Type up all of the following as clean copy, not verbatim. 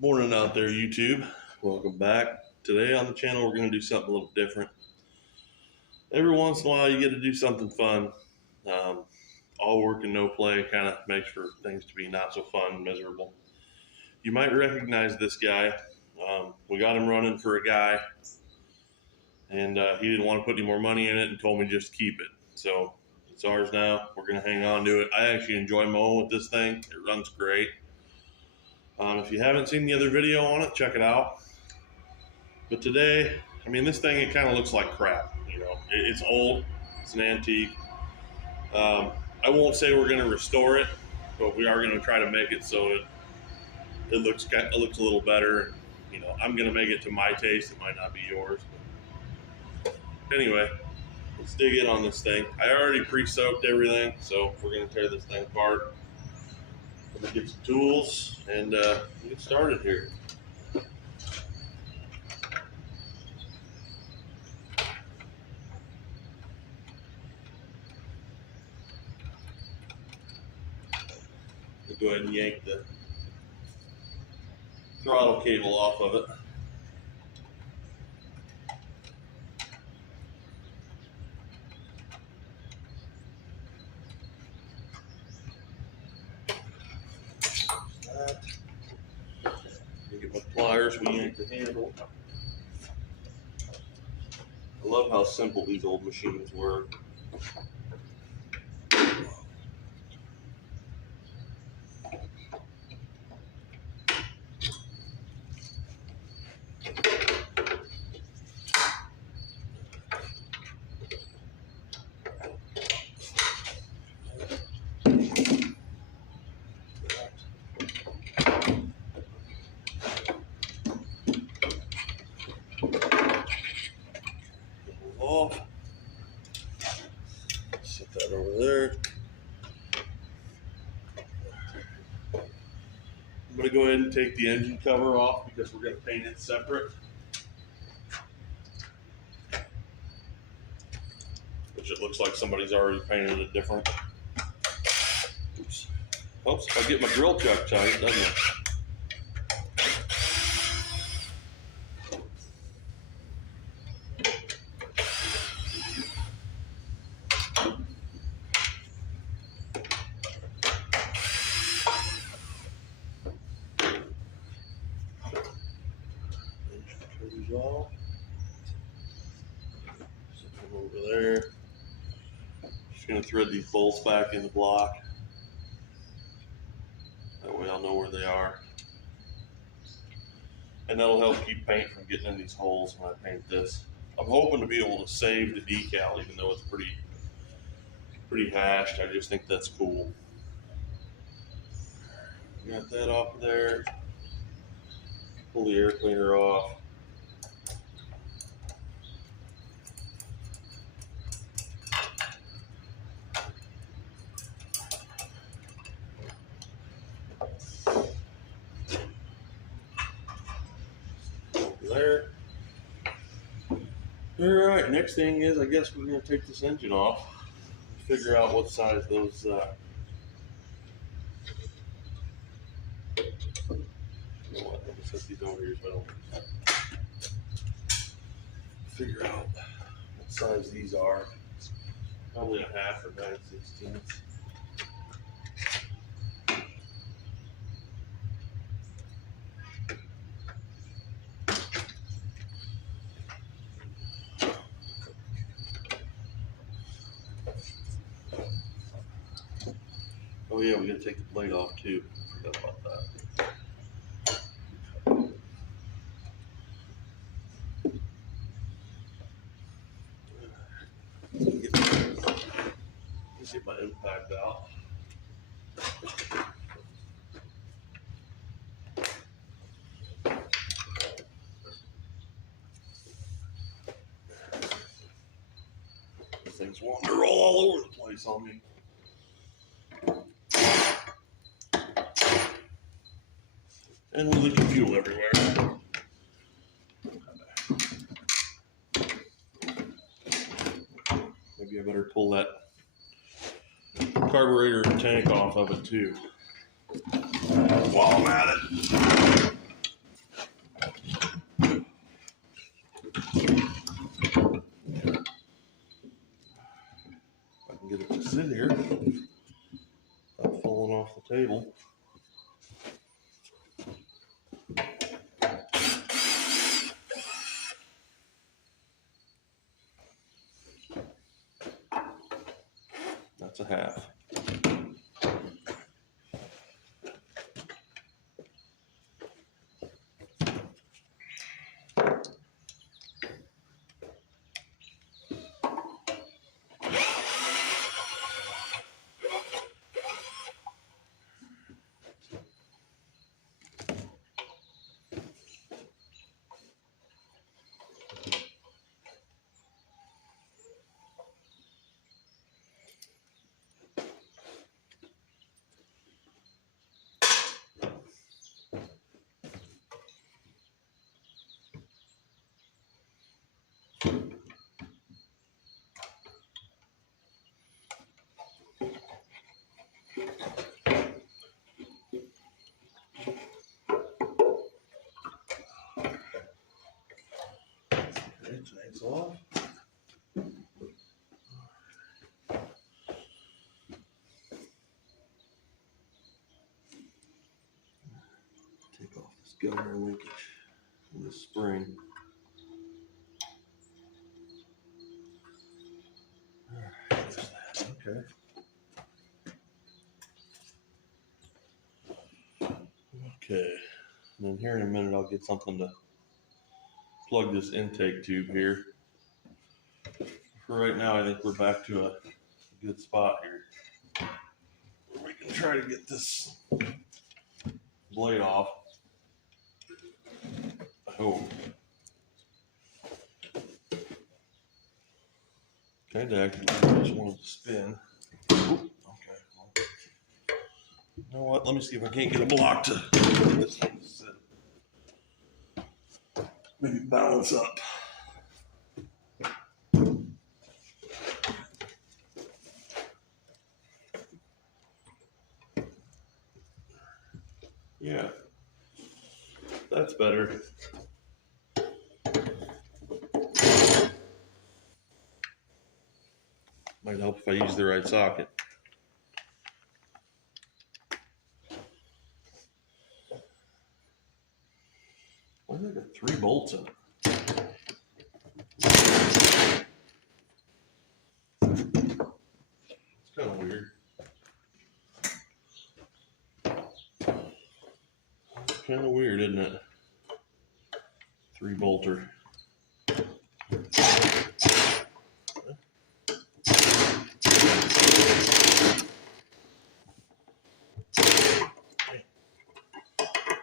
Morning out there, YouTube. Welcome back. Today on the channel, we're going to do something a little different. Every once in a while, you get to do something fun. All work and no play kind of makes for things to be not so fun and miserable. You might recognize this guy. We got him running for a guy, and he didn't want to put any more money in it and told me just to keep it. So it's ours now. We're going to hang on to it. I actually enjoy mowing with this thing. It runs great. If you haven't seen the other video on it, check it out. But today, this thing, it kind of looks like crap. It's old, it's an antique. I won't say we're going to restore it, but we are going to try to make it so it looks a little better. I'm going to make it to my taste. It might not be yours. But anyway, let's dig in on this thing. I already pre-soaked everything, so we're going to tear this thing apart. I'm going to get some tools and get started here. Go ahead and yank the throttle cable off of it. Get my pliers, we yank the handle. I love how simple these old machines were. Off. Set that over there. I'm going to go ahead and take the engine cover off because we're going to paint it separate. Which it looks like somebody's already painted it different. Oops. Helps if I get my drill chuck tight, doesn't it? Off. Set them over there. Just going to thread these bolts back in the block. That way I'll know where they are. And that'll help keep paint from getting in these holes when I paint this. I'm hoping to be able to save the decal even though it's pretty hashed. I just think that's cool. Got that off of there. Pull the air cleaner off. There. All right, next thing is I guess we're going to take this engine off, figure out what size those let me set these over here so I don't figure out what size these are. Probably a 1/2 or 9/16. Oh yeah, we gotta take the blade off too. Forgot about that. Get my impact out. This thing's wanting to roll all over the place on me. And we're leaking fuel everywhere. Maybe I better pull that carburetor tank off of it too while I'm at it. 1/2. Tags off. Take off this governor linkage and this spring. Alright, there's that. Okay. Okay. And then here in a minute I'll get something to plug this intake tube here. For right now, I think we're back to a good spot here. We can try to get this blade off. I hope. Okay, Dak, I just wanted to spin. Ooh, okay. Well, you know what? Let me see if I can't get a block to this thing to sit. Maybe balance up. Yeah, that's better. Might help if I use the right socket. Why do I got 3 bolts in it? It's kind of weird. Kind of weird, isn't it? 3 bolter.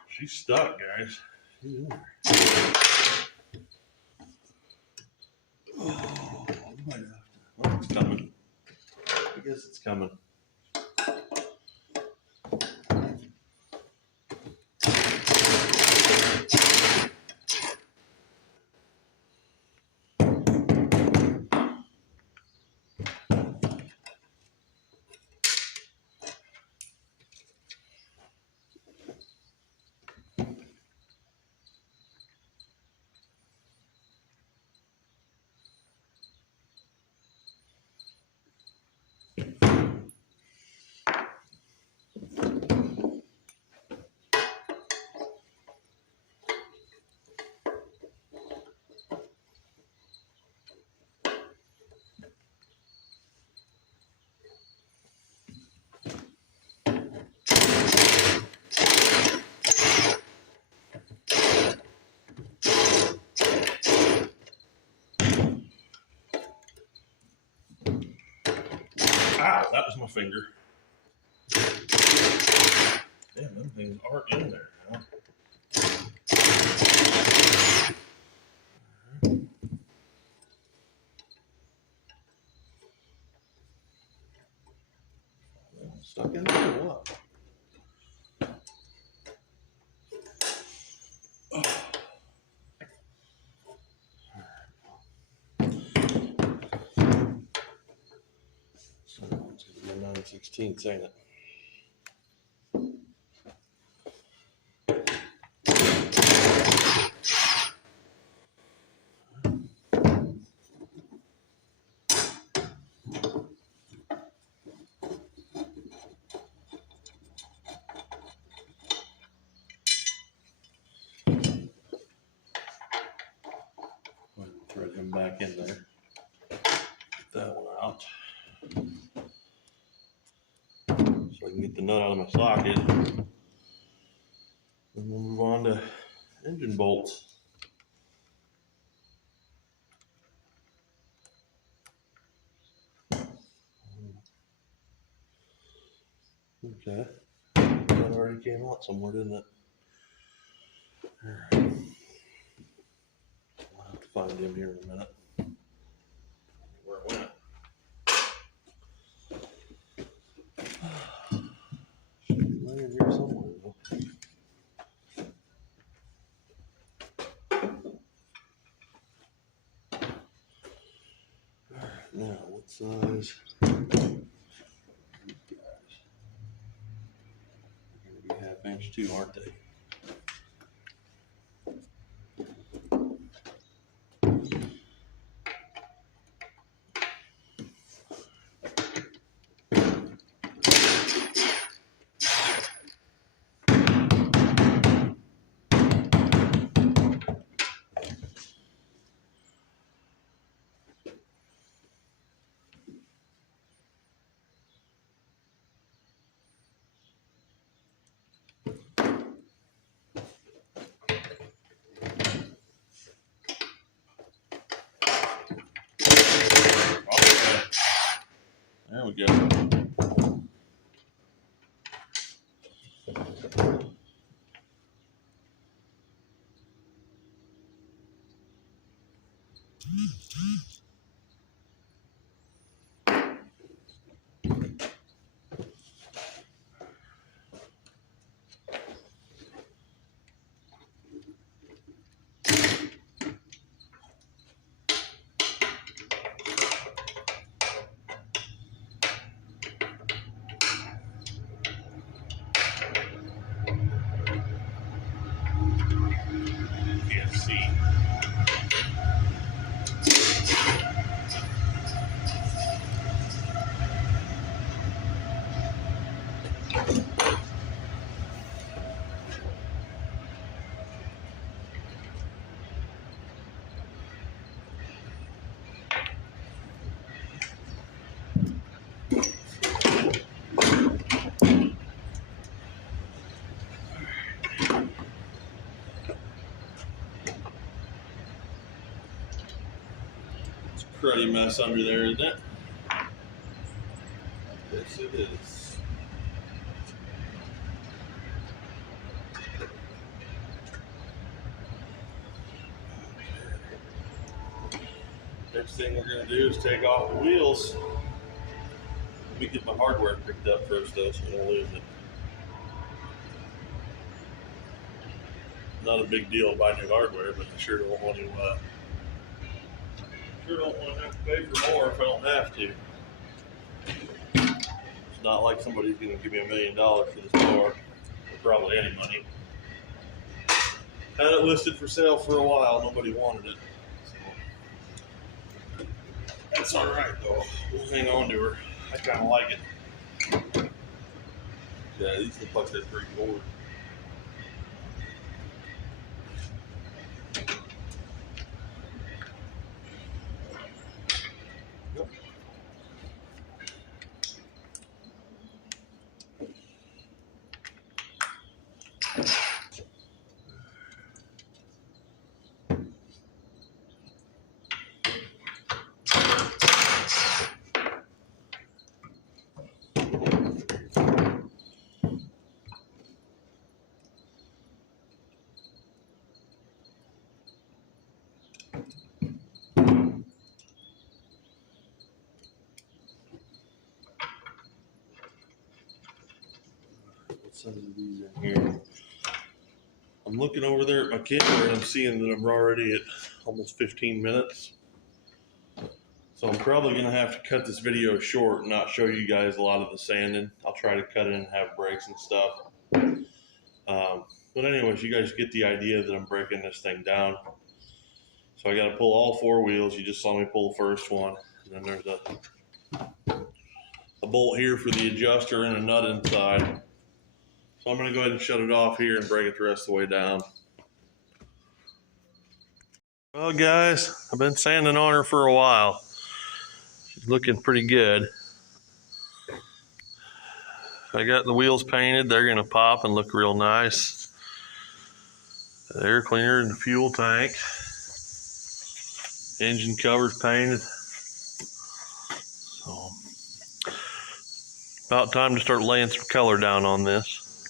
She's stuck, guys. She's in there. Oh, I might have to. Oh, it's coming. I guess it's coming. Ow, that was my finger. Damn, them things are in there, huh? Stuck in there or what? Oh. So it's going to be a 9/16, ain't it? Thread him back in there. Get that one out. I can get the nut out of my socket. And we'll move on to engine bolts. Okay. That already came out somewhere, didn't it? Alright. I'll have to find him here in a minute. Where it went. Should be laying here somewhere though. Alright, now what size? These guys. They're gonna be 1/2 inch too, aren't they? There we go. Can't see. Cruddy mess under there, isn't it? Yes, it is. Next thing we're going to do is take off the wheels. Let me get my hardware picked up first, though, so I don't lose it. Not a big deal to buy new hardware, but I sure don't want to. Have to pay for more if I don't have to. It's not like somebody's going to give me $1 million for this car, or probably any money. Had it listed for sale for a while, nobody wanted it. So that's all right though. We'll hang on to her. I kind of like it. Yeah, these look like they're pretty forward. Some of these in here. I'm looking over there at my camera and I'm seeing that I'm already at almost 15 minutes. So I'm probably gonna have to cut this video short and not show you guys a lot of the sanding. I'll try to cut it and have breaks and stuff. But anyways, you guys get the idea that I'm breaking this thing down. So I gotta pull all 4 wheels. You just saw me pull the first one. And then there's a bolt here for the adjuster and a nut inside. So I'm going to go ahead and shut it off here and break it the rest of the way down. Well, guys, I've been sanding on her for a while. She's looking pretty good. I got the wheels painted. They're gonna pop and look real nice. The air cleaner in the fuel tank. Engine covers painted. So about time to start laying some color down on this.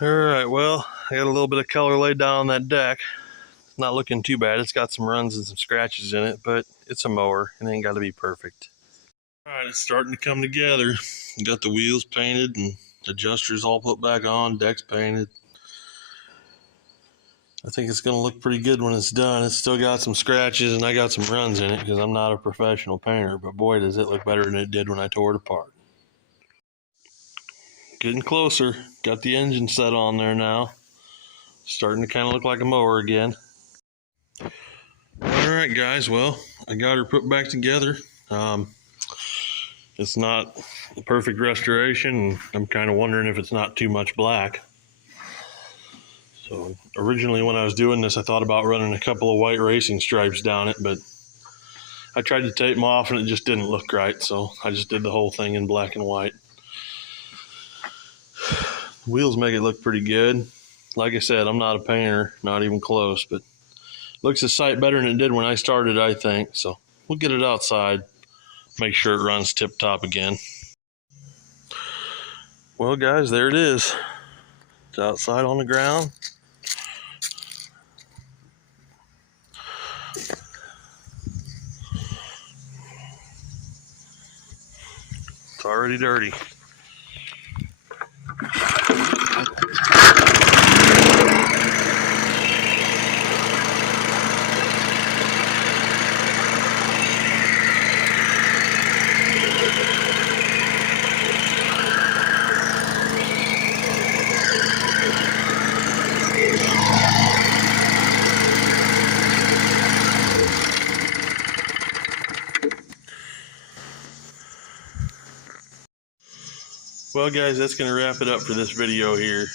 All right, well, I got a little bit of color laid down on that deck. It's not looking too bad. It's got some runs and some scratches in it, but it's a mower. It ain't got to be perfect. All right, it's starting to come together. Got the wheels painted and adjusters all put back on, deck's painted. I think it's going to look pretty good when it's done. It's still got some scratches and I got some runs in it because I'm not a professional painter, but boy, does it look better than it did when I tore it apart. Getting closer. Got the engine set on there now. Starting to kind of look like a mower again. All right, guys. Well, I got her put back together. It's not a perfect restoration, and I'm kind of wondering if it's not too much black. So originally when I was doing this, I thought about running a couple of white racing stripes down it, but I tried to tape them off and it just didn't look right. So I just did the whole thing in black and white. The wheels make it look pretty good. Like I said, I'm not a painter, not even close, but looks a sight better than it did when I started, I think. So we'll get it outside, make sure it runs tip top again. Well, guys, there it is. It's outside on the ground. It's already dirty. Well, guys, that's going to wrap it up for this video here.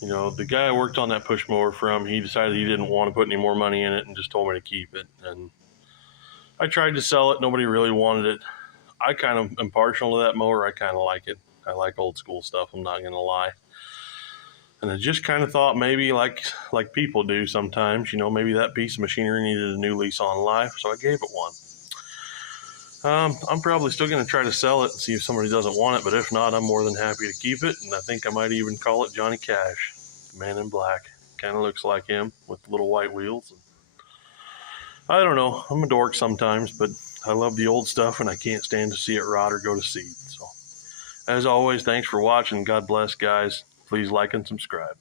You know, the guy I worked on that push mower from, he decided he didn't want to put any more money in it and just told me to keep it. And I tried to sell it. Nobody really wanted it. I kind of am partial to that mower. I kind of like it. I like old school stuff, I'm not going to lie. And I just kind of thought maybe like people do sometimes, you know, maybe that piece of machinery needed a new lease on life, so I gave it one. I'm probably still going to try to sell it and see if somebody doesn't want it, but if not, I'm more than happy to keep it, and I think I might even call it Johnny Cash, the man in black. Kind of looks like him with little white wheels. I don't know, I'm a dork sometimes, but I love the old stuff, and I can't stand to see it rot or go to seed. So, as always, thanks for watching. God bless, guys. Please like and subscribe.